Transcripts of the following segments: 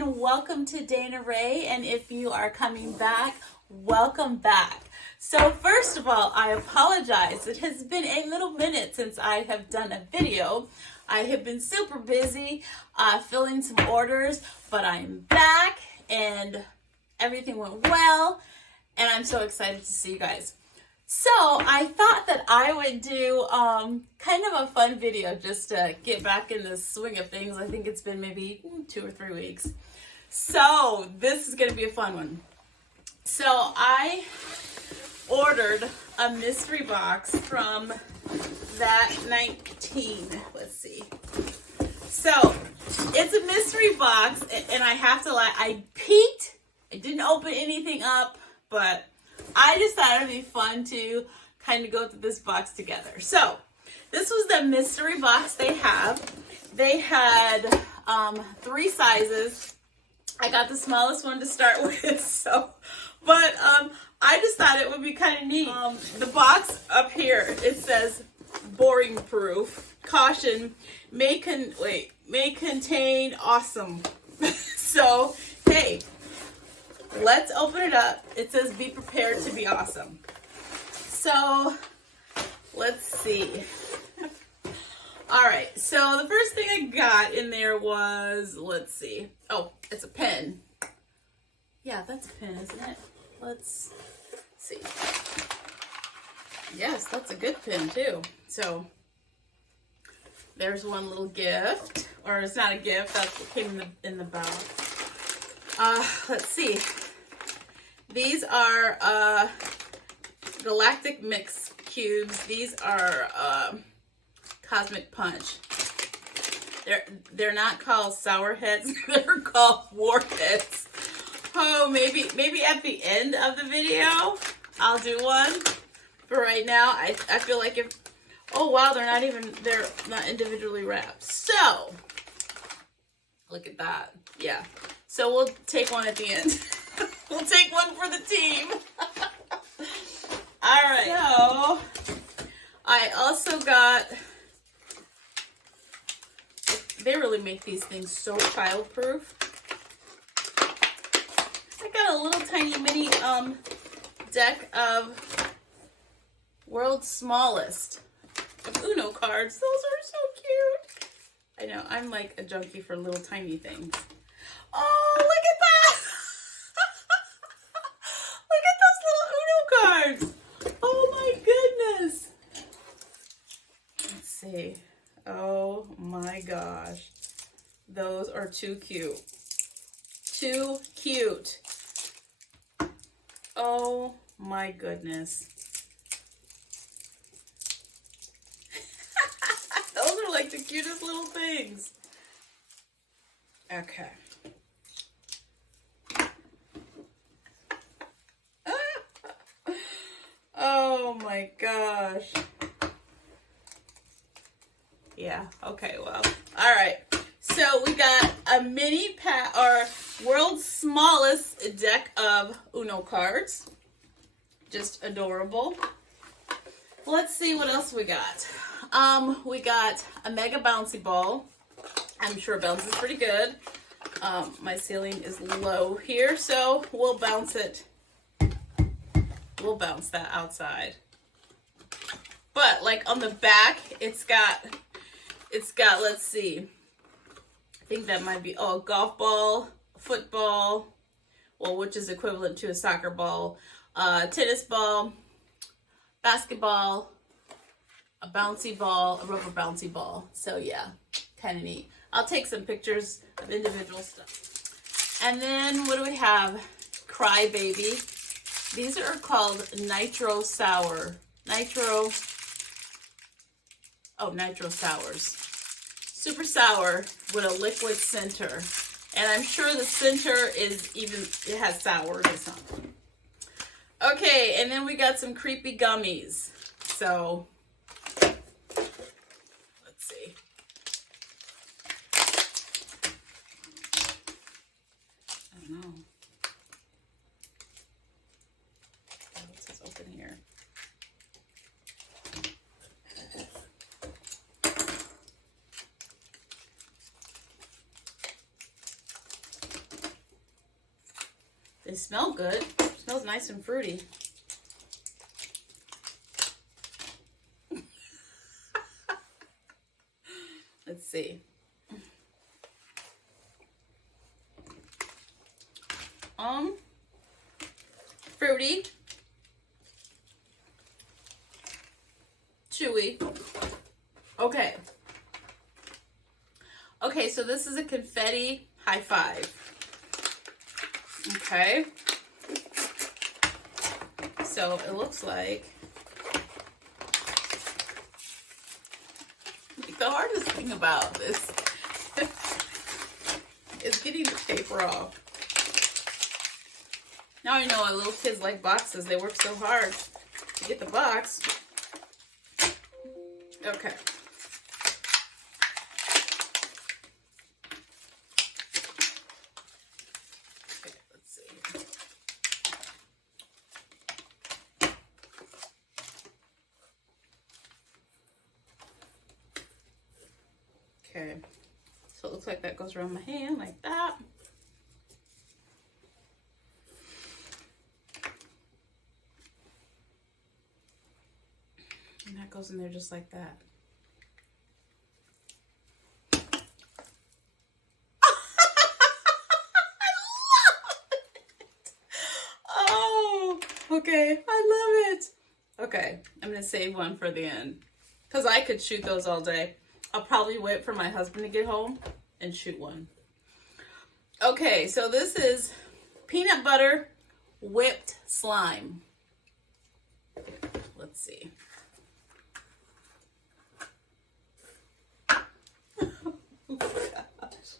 and welcome to Dana Rae. And if you are coming back, welcome back. So first of all, I apologize. It has been a little minute since I have done a video. I have been super busy filling some orders, but I'm back and everything went well. And I'm so excited to see you guys. So I thought that I would do kind of a fun video just to get back in the swing of things. I think it's been maybe 2 or 3 weeks. So this is going to be a fun one. So I ordered a mystery box from That 19. Let's see. So it's a mystery box, and I have to lie, I peeked. I didn't open anything up, but I just thought it'd be fun to kind of go through this box together. So this was the mystery box they have. They had 3 sizes. I got the smallest one to start with. But I just thought it would be kind of neat. The box up here, it says boring proof. Caution, may contain awesome. So hey. Let's open it up. It says be prepared to be awesome. So let's see. All right. So the first thing I got in there was, let's see. Oh, it's a pen. Yeah, that's a pen, isn't it? Let's see. Yes, that's a good pen too. So there's one little gift, or it's not a gift. That's what came in the box. Let's see. These are Galactic Mix cubes. These are Cosmic Punch. They're not called Sour Heads. They're called Warheads. Oh, maybe at the end of the video I'll do one. But right now I feel like if, oh wow, they're not individually wrapped. So look at that. Yeah. So we'll take one at the end. We'll take one for the team. All right. So I also got, they really make these things so childproof. I got a little tiny mini deck of World's Smallest of Uno cards. Those are so cute. I know, I'm like a junkie for little tiny things. Oh, look at that! Look at those little Uno cards! Oh my goodness! Let's see. Oh my gosh. Those are too cute. Too cute. Oh my goodness. Those are like the cutest little things. Okay. Oh my gosh. Yeah, okay, well. All right. So we got a mini pack, or World's Smallest deck of Uno cards. Just adorable. Let's see what else we got. We got a Mega Bouncy Ball. I'm sure it bounces pretty good. My ceiling is low here, so we'll bounce it. We'll bounce that outside. But like on the back, it's got, let's see. I think that might be, oh, a golf ball, football, well, which is equivalent to a soccer ball, tennis ball, basketball, a bouncy ball, a rubber bouncy ball. So yeah, kind of neat. I'll take some pictures of individual stuff. And then what do we have? Crybaby. These are called Nitro Sour. Nitro Sours. Super sour with a liquid center. And I'm sure the center is even, it has sour or something. Okay, and then we got some creepy gummies. So, let's see. I don't know. What's this open here? They smell good. It smells nice and fruity. Let's see. Fruity. Chewy. Okay. Okay, so this is a confetti high five. Okay. So it looks like the hardest thing about this is getting the paper off. Now I know why little kids like boxes. They work so hard to get the box. Okay. Okay, let's see. Okay. So it looks like that goes around my hand like that. And that goes in there just like that. Oh, okay. I love it. Okay, I'm going to save one for the end because I could shoot those all day. I'll probably wait for my husband to get home and shoot one. Okay, so this is peanut butter whipped slime. Let's see. Oh, gosh.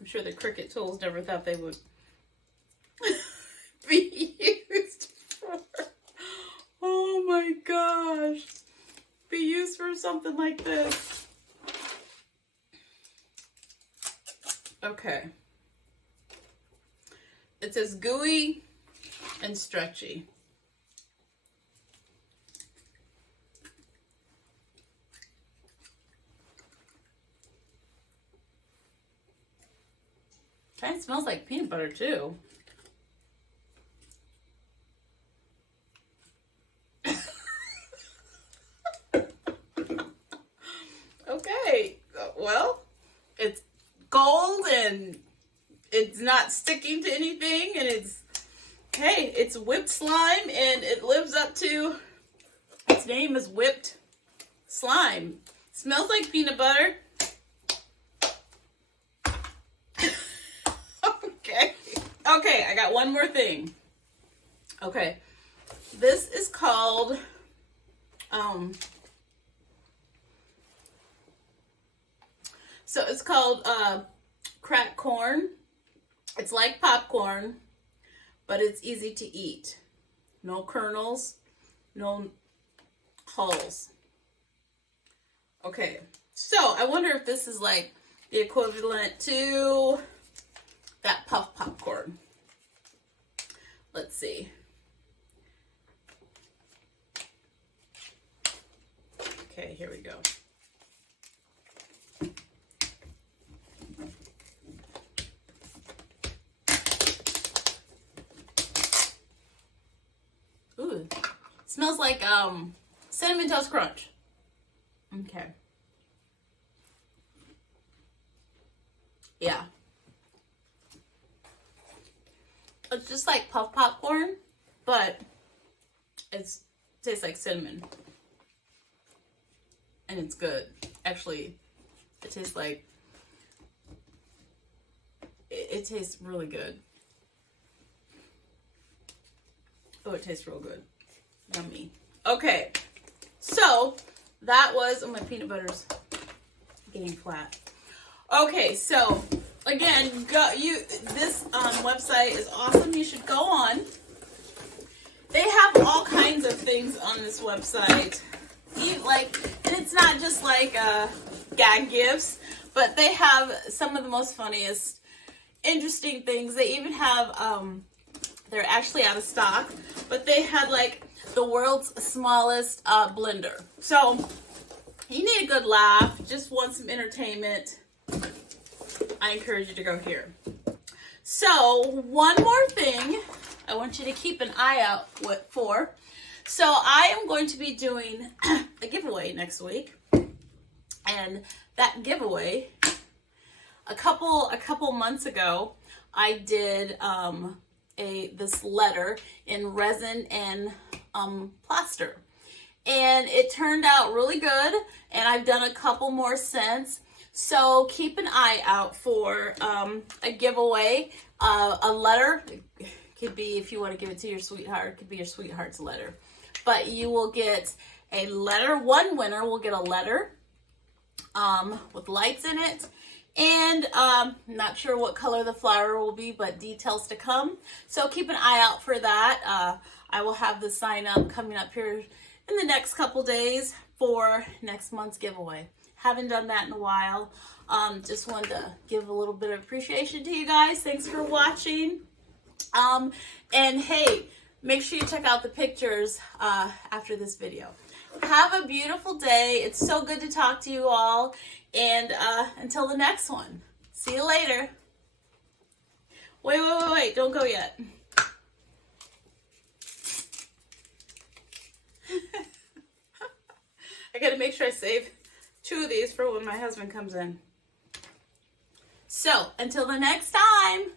I'm sure the Cricut tools never thought they would be used for, oh my gosh, be used for something like this. Okay. It says gooey and stretchy. Kind of smells like peanut butter too. Okay, well, it's gold and it's not sticking to anything, and it's, hey, it's whipped slime and it lives up to its name is whipped slime. Smells like peanut butter. Okay, I got one more thing. Okay, this is called, so it's called cracked corn. It's like popcorn, but it's easy to eat. No kernels, no hulls. Okay, so I wonder if this is like the equivalent to that puff popcorn. Let's see. Okay, here we go. Ooh, smells like Cinnamon Toast Crunch. Okay. Yeah. It's just like puff popcorn, but it tastes like cinnamon. And it's good. Actually, it tastes like, it tastes really good. Oh, it tastes real good. Yummy. Okay, so that was, oh, my peanut butter's getting flat. Okay, so again, this website is awesome. You should go on. They have all kinds of things on this website. And it's not just like gag gifts, but they have some of the most funniest, interesting things. They even have, they're actually out of stock, but they had like the world's smallest blender. So you need a good laugh, just want some entertainment. I encourage you to go here. So one more thing I want you to keep an eye out for. So I am going to be doing a giveaway next week. And that giveaway, a couple months ago, I did this letter in resin and plaster. And it turned out really good, and I've done a couple more since. So keep an eye out for a giveaway, a letter. It could be, if you want to give it to your sweetheart, it could be your sweetheart's letter. But you will get a letter. One winner will get a letter with lights in it. And not sure what color the flower will be, but details to come. So keep an eye out for that. I will have the sign up coming up here in the next couple days for next month's giveaway. Haven't done that in a while. Just wanted to give a little bit of appreciation to you guys. Thanks for watching. And hey, make sure you check out the pictures after this video. Have a beautiful day. It's so good to talk to you all. And until the next one, see you later. Wait, don't go yet. I gotta make sure I save 2 of these for when my husband comes in. So, until the next time.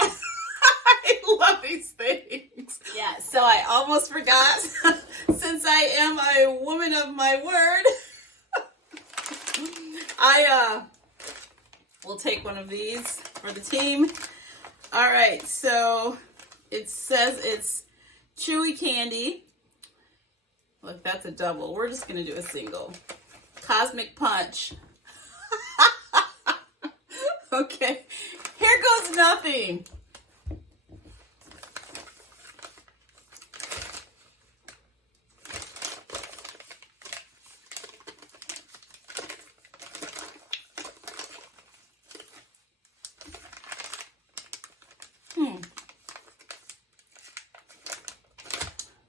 I love these things. Yeah, so I almost forgot. Since I am a woman of my word, I will take one of these for the team. All right, so it says it's chewy candy. Look, that's a double. We're just going to do a single. Cosmic Punch. Okay, here goes nothing.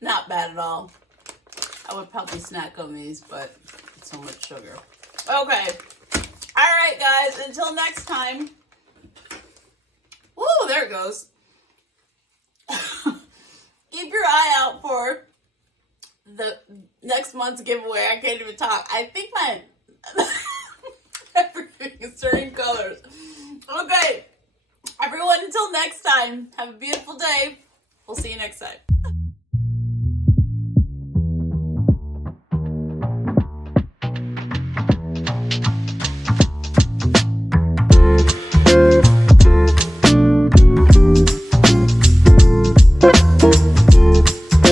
Not bad at all. I would probably snack on these, but it's so much sugar. Okay. All right, guys. Until next time. Woo, there it goes. Keep your eye out for the next month's giveaway. I can't even talk. I think my everything is turning colors. Okay. Everyone, until next time, have a beautiful day. We'll see you next time.